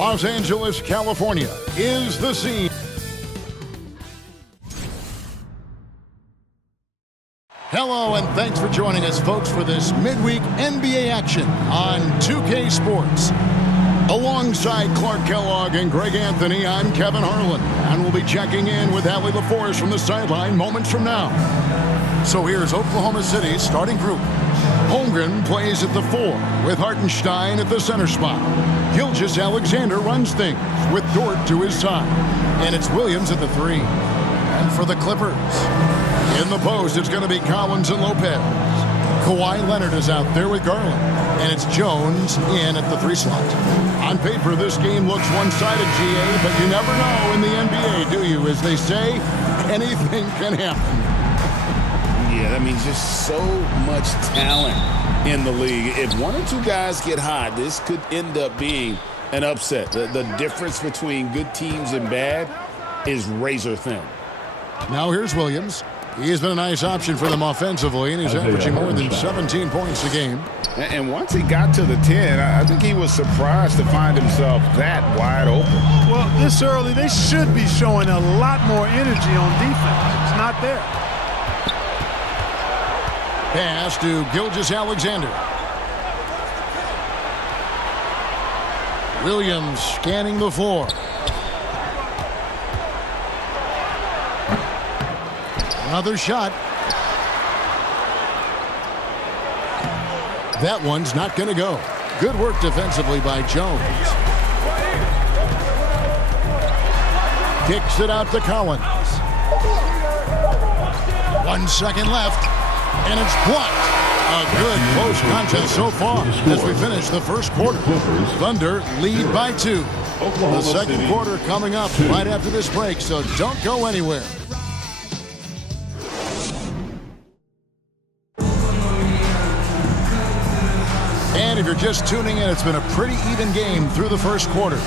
Los Angeles, California is the scene. Hello, and thanks for joining us, folks, for this midweek NBA action on 2K Sports. Alongside Clark Kellogg and Greg Anthony, I'm Kevin Harlan, and we'll be checking in with Allie LaForce from the sideline moments from now. So here's Oklahoma City's starting group. Holmgren plays at the 4 with Hartenstein at the center spot. Gilgeous-Alexander runs things with Dort to his side. And it's Williams at the 3. And for the Clippers, in the post, it's going to be Collins and Lopez. Kawhi Leonard is out there with Garland. And it's Jones in at the 3 slot. On paper, this game looks one-sided, GA, but you never know in the NBA, do you? As they say, anything can happen. Yeah, that means just so much talent in the league. If one or two guys get hot, this could end up being an upset. The difference between good teams and bad is razor thin. Now here's Williams. He's been a nice option for them offensively, and he's averaging more than 17 points a game. And once he got to the 10, I think he was surprised to find himself that wide open. Well, this early, they should be showing a lot more energy on defense. It's not there. Pass to Gilgeous-Alexander. Williams scanning the floor. Another shot. That one's not going to go. Good work defensively by Jones. Kicks it out to Collins. 1 second left. And it's blocked. A good close contest so far as we finish the first quarter. Thunder lead by 2. The second quarter coming up right after this break, so don't go anywhere. And if you're just tuning in, it's been a pretty even game through the first quarter.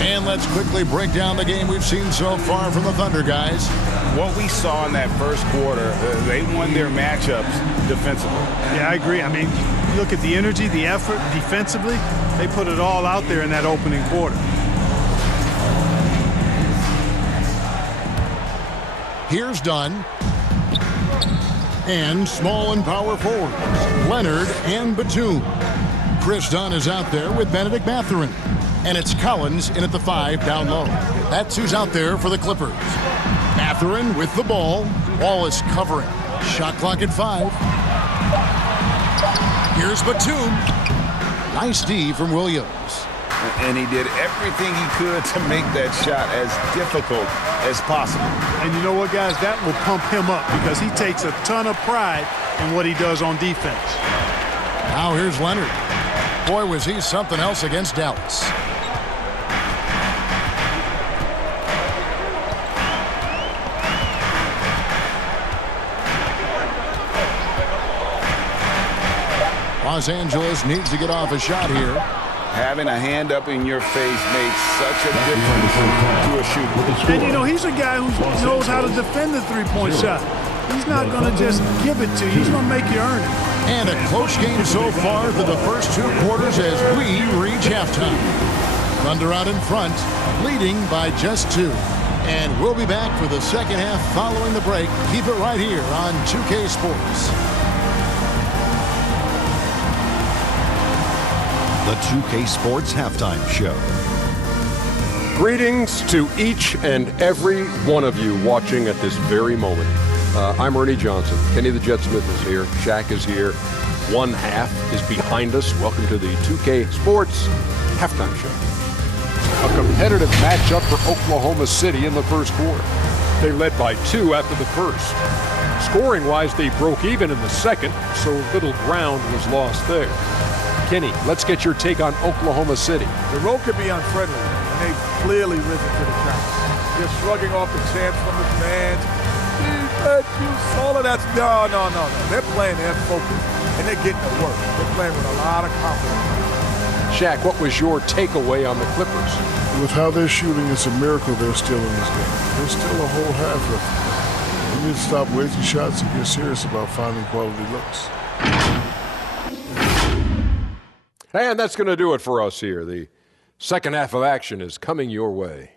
And let's quickly break down the game we've seen so far from the Thunder, guys. What we saw in that first quarter, they won their matchups defensively. Yeah, I agree. I mean, look at the energy, the effort defensively. They put it all out there in that opening quarter. Here's Dunn. And small and power forwards, Leonard and Batum. Chris Dunn is out there with Benedict Mathurin. And it's Collins in at the 5 down low. That's who's out there for the Clippers. Mathurin with the ball. Wall is covering. Shot clock at 5. Here's Batum. Nice D from Williams. And he did everything he could to make that shot as difficult as possible. And you know what, guys? That will pump him up because he takes a ton of pride in what he does on defense. Now here's Leonard. Boy, was he something else against Dallas. Los Angeles needs to get off a shot here. Having a hand up in your face makes such a difference to a shooter. And, you know, he's a guy who knows how to defend the three-point shot. He's not going to just give it to you. He's going to make you earn it. And a close game so far through the first 2 quarters as we reach halftime. Thunder out in front, leading by just 2. And we'll be back for the second half following the break. Keep it right here on 2K Sports. The 2K Sports Halftime Show. Greetings to each and every one of you watching at this very moment. I'm Ernie Johnson. Kenny the Jet Smith is here. Shaq is here. One half is behind us. Welcome to the 2K Sports Halftime Show. A competitive matchup for Oklahoma City in the first quarter. They led by 2 after the first. Scoring-wise, they broke even in the second, so little ground was lost there. Kenny, let's get your take on Oklahoma City. The road could be unfriendly, and they've clearly risen to the challenge. They're shrugging off the chants from the fans. All of that's no. They're playing their focus, and they're getting to work. They're playing with a lot of confidence. Shaq, what was your takeaway on the Clippers? With how they're shooting, it's a miracle they're still in this game. There's still a whole half left. We need to stop wasting shots and get serious about finding quality looks. And that's going to do it for us here. The Second half of action is coming your way.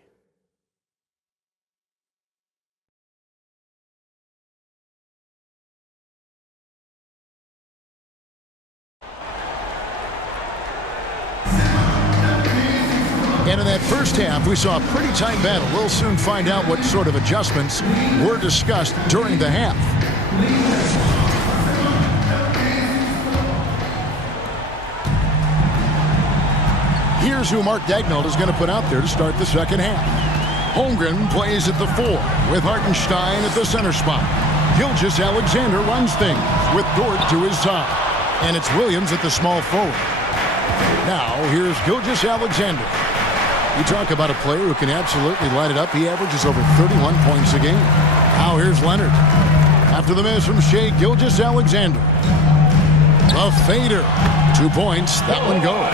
And in that first half, we saw a pretty tight battle. We'll soon find out what sort of adjustments were discussed during the half. Here's who Mark Daigneault is going to put out there to start the second half. Holmgren plays at the 4 with Hartenstein at the center spot. Gilgeous-Alexander runs things with Dort to his side. And it's Williams at the small forward. Now, here's Gilgeous-Alexander. You talk about a player who can absolutely light it up. He averages over 31 points a game. Now here's Leonard. After the miss from Shai Gilgeous-Alexander. The fader. 2 points. That one goes.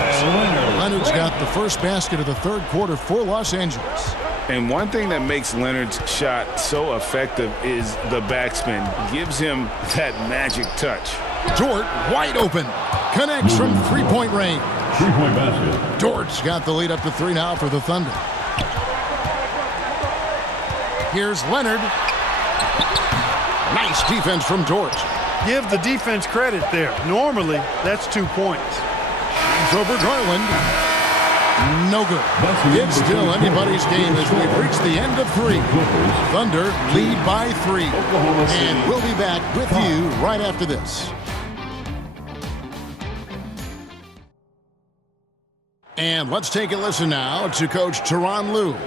Leonard's got the first basket of the third quarter for Los Angeles. And one thing that makes Leonard's shot so effective is the backspin. Gives him that magic touch. Dort wide open. Connects from three-point range. Three-point basket. Dort's got the lead up to 3 now for the Thunder. Here's Leonard. Nice defense from Dort. Give the defense credit there. Normally, that's 2 points. He's over Garland. No good. It's still anybody's game as we've reached the end of 3. Thunder lead by 3. And we'll be back with you right after this. And let's take a listen now to Coach Tyronn Lue. Come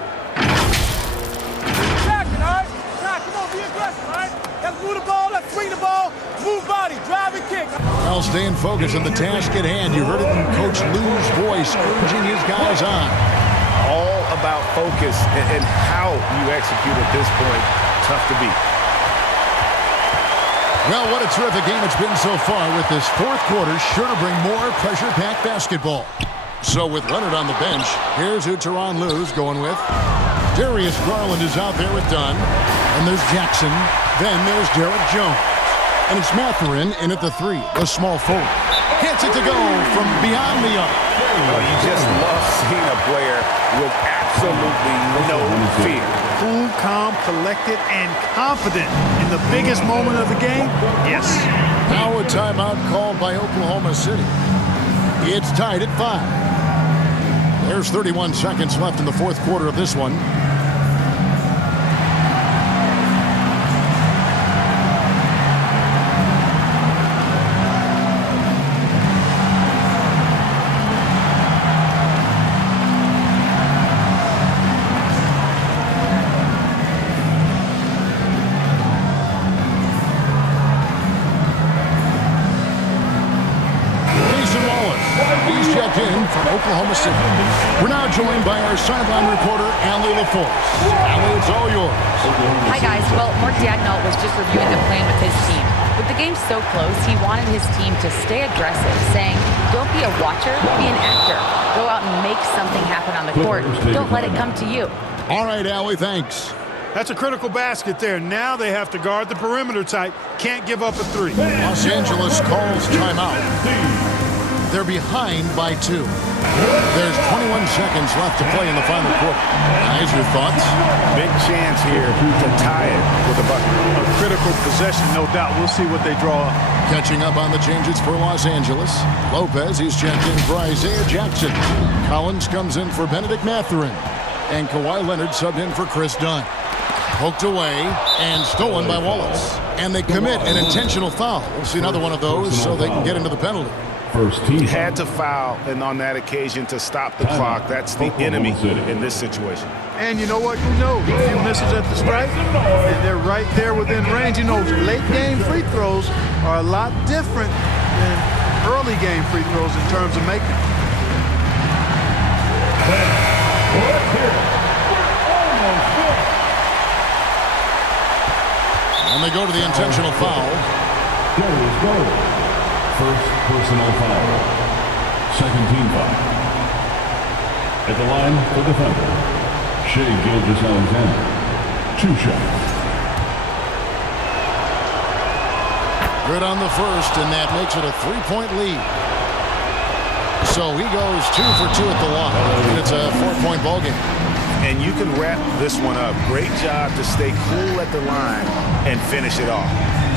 on, be aggressive, all right? Let's move the ball, let's swing the ball, move body, drive and kick. While staying focused on the task at hand, you heard it in Coach Lue's voice, urging his guys on. All about focus and how you execute at this point. Tough to beat. Well, what a terrific game it's been so far, with this fourth quarter sure to bring more pressure-packed basketball. So with Leonard on the bench, here's who Tyronn Lue's going with. Darius Garland is out there with Dunn. And there's Jackson. Then there's Derek Jones. And it's Mathurin in at the 3, the small forward. Gets it to go from beyond the arc. Well, you just love seeing a player with absolutely no fear. Cool, calm, collected, and confident in the biggest moment of the game. Yes. Now a timeout called by Oklahoma City. It's tied at 5. There's 31 seconds left in the fourth quarter of this one. Oklahoma City. We're now joined by our sideline reporter, Allie LaForce. Allie, it's all yours. Hi, guys. Well, Mark Daigneault was just reviewing the plan with his team. With the game so close, he wanted his team to stay aggressive, saying, don't be a watcher, be an actor. Go out and make something happen on the court. Don't let it come to you. All right, Allie, thanks. That's a critical basket there. Now they have to guard the perimeter tight. Can't give up a 3. Los Angeles calls timeout. They're behind by 2. There's 21 seconds left to play in the final quarter. Guys, your thoughts? Big chance here to tie it with a bucket. A critical possession, no doubt. We'll see what they draw up. Catching up on the changes for Los Angeles. Lopez, he's checked in for Isaiah Jackson. Collins comes in for Benedict Mathurin. And Kawhi Leonard subbed in for Chris Dunn. Poked away and stolen by Wallace. And they commit an intentional foul. We'll see another one of those so they can get into the penalty. First team had to foul, and on that occasion to stop the clock. That's the enemy in this situation. And you know what? Who knows? A few misses at the stripe, and they're right there within range. You know, late game free throws are a lot different than early game free throws in terms of making. And they go to the intentional foul. First personal foul. Second team foul. At the line for the Thunder, Shai Gilgeous-Alexander. 2 shots. Good on the first, and that makes it a 3-point lead. So he goes 2 for 2 at the line, and it's a 4-point ball game. And you can wrap this one up. Great job to stay cool at the line and finish it off.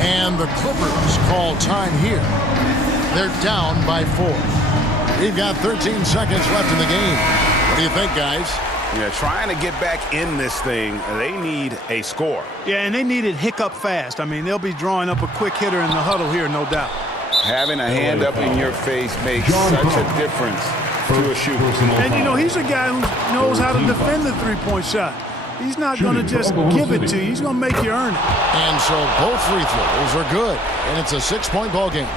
And the Clippers call time here. They're down by 4. We've got 13 seconds left in the game. What do you think, guys? Yeah, trying to get back in this thing, they need a score. Yeah, and they need it hiccup fast. I mean, they'll be drawing up a quick hitter in the huddle here, no doubt. Having a hand up in your face makes such a difference to a shooter. And, you know, he's a guy who knows how to defend the three-point shot. He's not going to just give it to you. He's going to make you earn it. And so both free throws are good, and it's a 6-point ball game.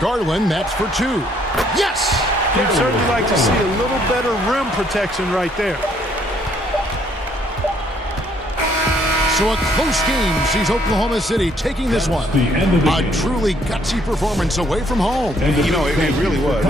Garland, that's for 2. Yes! You'd certainly like to see a little better rim protection right there. So a close game sees Oklahoma City taking this one. A truly gutsy performance away from home. You know, it really was.